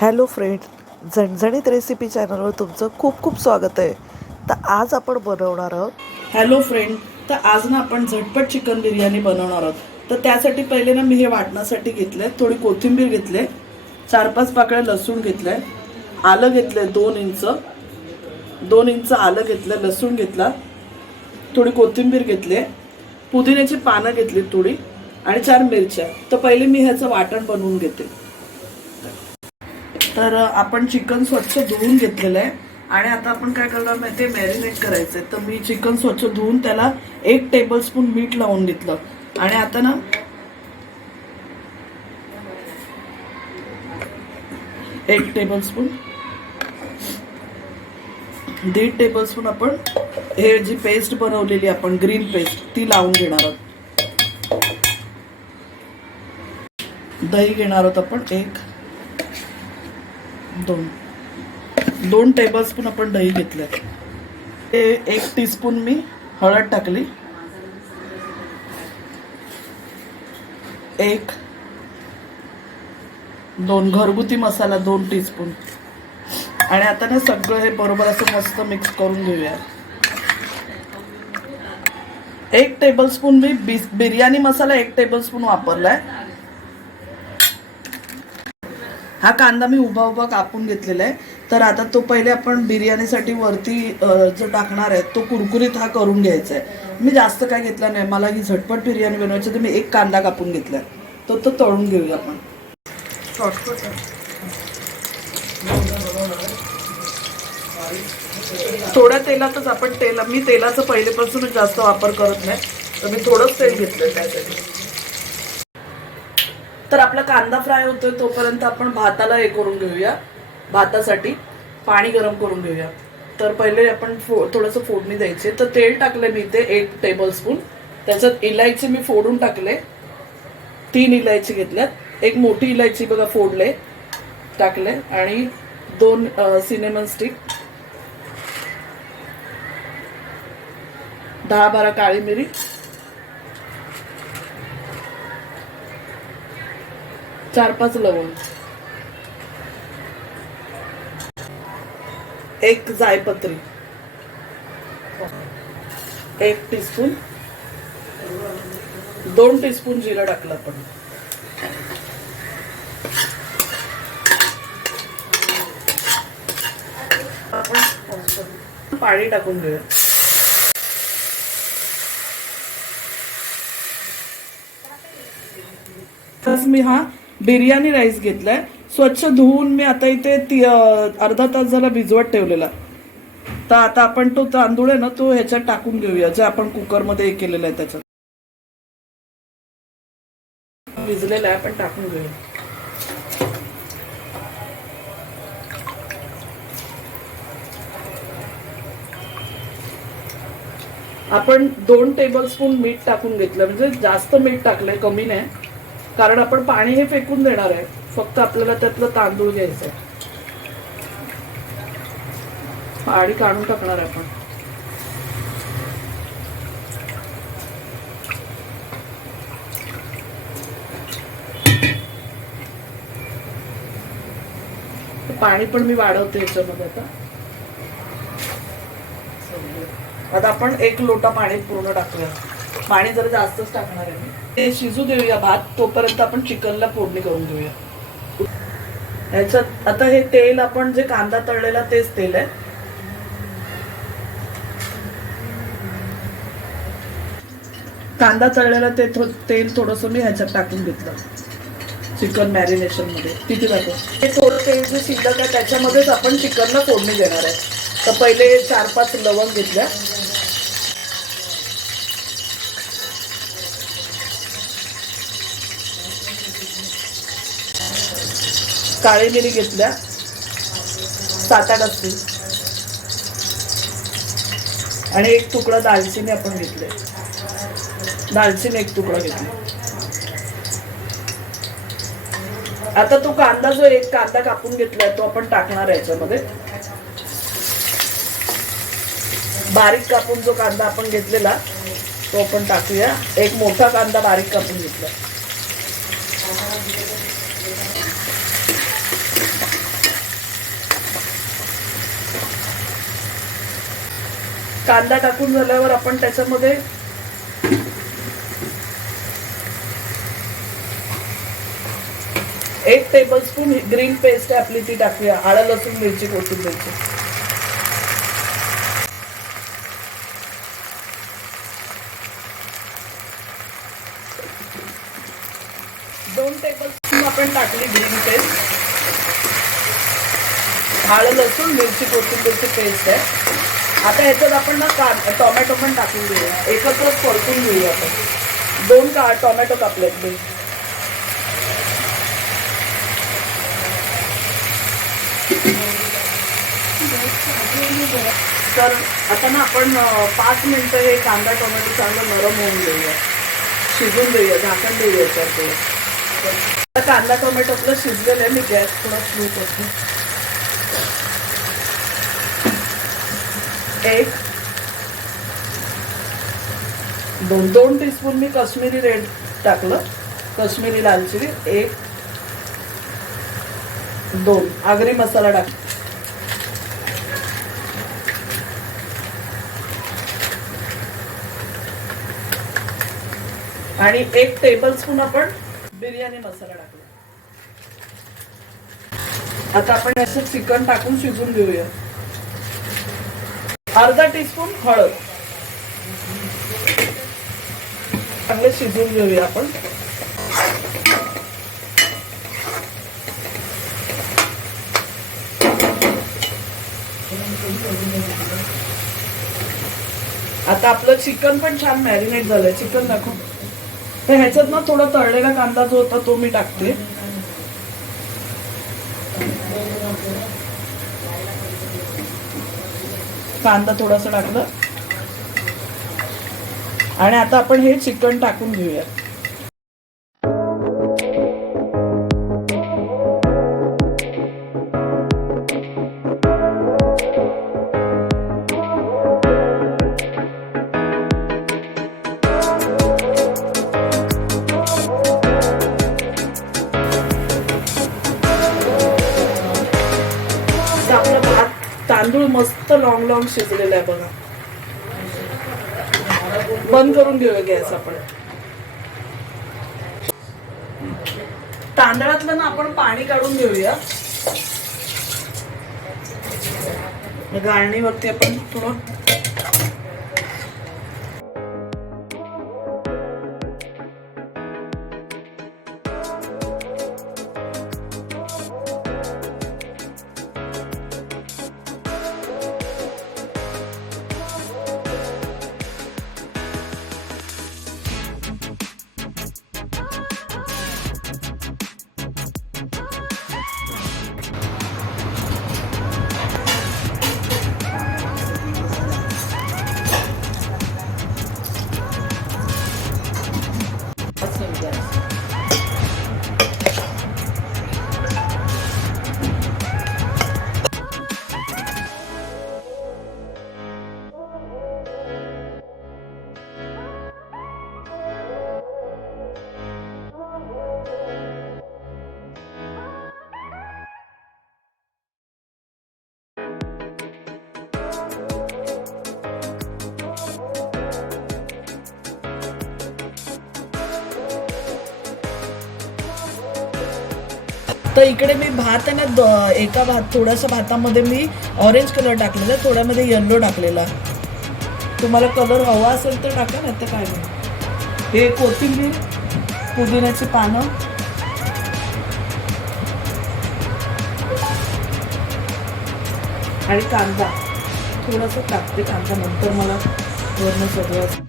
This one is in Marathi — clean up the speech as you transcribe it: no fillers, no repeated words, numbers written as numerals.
हॅलो फ्रेंड, झणझणीत रेसिपी चॅनलवर तुमचं खूप खूप स्वागत आहे. तर आज आपण बनवणार आहोत. हॅलो फ्रेंड, तर आज ना आपण झटपट चिकन बिर्याणी बनवणार आहोत. तर त्यासाठी पहिले ना मी हे वाटण्यासाठी घेतले, थोडी कोथिंबीर घेतले, 4-5 पाकळ्या लसूण घेतले, आलं घेतले 2 इंच आलं घेतलं, लसूण घेतला, थोडी कोथिंबीर घेतले, पुदिन्याची पानं घेतली थोडी आणि 4 मिरच्या. तर पहिले मी ह्याचं वाटण बनवून घेते. तर आपण चिकन स्वच्छ धुवून घेतलेलं आहे आणि आता आपण काय करणार माहिती आहे, मॅरिनेट करायचंय. तर मी चिकन स्वच्छ धुवून त्याला 1 टेबलस्पून मीठ लावून घेतलं आणि आता ना 1 टेबलस्पून 1.5 टेबलस्पून आपण हे जी पेस्ट बनवलेली आपण ग्रीन पेस्ट ती लावून घेणार आहोत. दही घेणार आहोत आपण 2 टेबलस्पून आपण दही घेतलं. 1 टीस्पून मी हळद टाकली, 2 घरगुती मसाला 2 टीस्पून. आणि आता ना सगळं हे बरोबर असं मस्त मिक्स करून घेऊया. 1 टेबलस्पून मी बिर्याणी मसाला 1 टेबलस्पून वापरलाय. हा कांदा मी उभा उभा कापून घेतलेला आहे. तर आता तो पहिले आपण बिर्याणीसाठी वरती जो टाकणार आहे तो कुरकुरीत हा करून घ्यायचा आहे. मी जास्त काय घेतला नाही, मला ही झटपट बिर्याणी बनवायची, तर मी 1 कांदा कापून घेतलाय. तो तळून घेऊया आपण. थोड्या तेलातच आपण मी तेलाचं पहिलेपासूनच जास्त वापर करत नाही, तर मी थोडंच तेल घेतलंय त्यासाठी. तर आपला कांदा फ्राय होतोय तोपर्यंत आपण भाताला हे करून घेऊया. भातासाठी पाणी गरम करून घेऊया. तर पहिले आपण थोडंसं फोडणी द्यायची. तर तेल टाकले मी इथे 1 टेबलस्पून. त्याच्यात इलायची मी फोडून टाकले, 3 इलायची घेतल्यात. 1 मोठी इलायची बघा फोडले टाकले आणि 2 सिनेमन स्टिक, 10-12 काळी मिरी, 4-5 लवंग, 1 जायपत्री, 1 टीस्पून, 2 टीस्पून जिरं टाकलं आपण. पाणी टाकून घेऊया. मी हा बिर्याणी राईस घेतलाय, स्वच्छ धुवून मी आता इथे अर्धा तास झाला भिजवत ठेवलेला. तर आता आपण तो तांदूळ आहे ना तो ह्याच्यात टाकून घेऊया, जे आपण कुकरमध्ये हे केलेलं आहे त्याच्यात भिजलेला आहे, आपण टाकून घेऊया. आपण 2 टेबलस्पून मीठ टाकून घेतलं, म्हणजे जास्त मीठ टाकलंय, कमी नाही, कारण आपण पाणी हे फेकून देणार आहे. फक्त आपल्याला त्यातलं तांदूळ घ्यायचं आहे, पाणी काढून टाकणार आहे आपण. पाणी पण मी वाढवते याच्यामध्ये. आता आपण 1 लोटा पाणी पूर्ण टाकूया. पाणी जरा जास्तच टाकणार आहे मी. ते शिजू देऊया भात, तोपर्यंत आपण चिकनला फोडणी करून घेऊया. ह्याच्यात आता हे तेल आपण जे कांदा तळलेला तेच तेल आहे. कांदा तळलेला तेल थोडंसं मी ह्याच्यात टाकून घेतलं चिकन मॅरिनेशन मध्ये. किती जातं हे थोडं तेल जे शिल्लक आहे त्याच्यामध्येच आपण चिकनला फोडणी देणार आहे. तर पहिले 4-5 लवंग घेतल्या, काळी मिरी घेतल्या 7-8 असतील आणि 1 तुकडा दालचिनी आपण घेतले. दालचिनी 1 तुकडा घेतली. आता तो कांदा जो 1 कांदा कापून घेतलाय तो आपण टाकणार आहे याच्यामध्ये. बारीक कापून जो कांदा आपण घेतलेला तो आपण टाकूया. 1 मोठा कांदा बारीक कापून घेतला. कांदा टाकून झाल्यावर आपण त्याच्यामध्ये एक टेबलस्पून ग्रीन पेस्ट आहे आपली ती टाकूया. आलं लसूण मिरची कोथिंबीरची. 2 टेबलस्पून आपण टाकली ग्रीन पेस्ट. आलं लसूण मिरची कोथिंबीरची पेस्ट आहे. आता ह्याच्यात आपण ना टोमॅटो पण टाकून घेऊया. एकत्रच परतून घेऊया आपण. 2 टोमॅटो कापलेत मी. तर आता ना आपण 5 मिनिटं हे कांदा टोमॅटो चांगलं नरम होऊन देऊया. शिजून देऊया. झाकण देऊया याच्यात. कांदा टोमॅटो आपलं शिजलेलं आहे. मी गॅस थोडा स्लो करते. 2 टीस्पून मी काश्मीरी रेड टाकलं. काश्मीरी लाल चिली. 2 आगरी मसाला टाक. आणि 1 टेबलस्पून आपण बिर्याणी मसाला टाकला. आता आपण याचं चिकन टाकून शिजून घेऊया. अर्धा टीस्पून हळद. चांगले शिजून घेऊया आपण. आता आपलं चिकन पण छान मॅरिनेट झालंय. चिकन दाखव. तर ह्याच्यात ना थोडा तळलेला कांदा जो होता तो मी टाकते. कांदा थोडासा टाकलं. आणि आता आपण हे चिकन टाकून घेऊया. आपला भात तांदूळ मस्त लॉंग शिजलेला आहे बघा. बंद करून घेऊया गॅस आपण. तांदळातलं ना आपण पाणी काढून घेऊया. गाळणीवरती आपण थोडं तर इकडे मी भात आहे ना, थोड्याशा भातामध्ये मी ऑरेंज कलर टाकलेला, थोड्यामध्ये येलो टाकलेला. तुम्हाला कलर हवा असेल तर टाका, नाही तर काय नाही. हे कोथिंबीर, पुदिन्याची पानं आणि कांदा थोडासा टाकते. कांदा नंतर मला वरण सगळं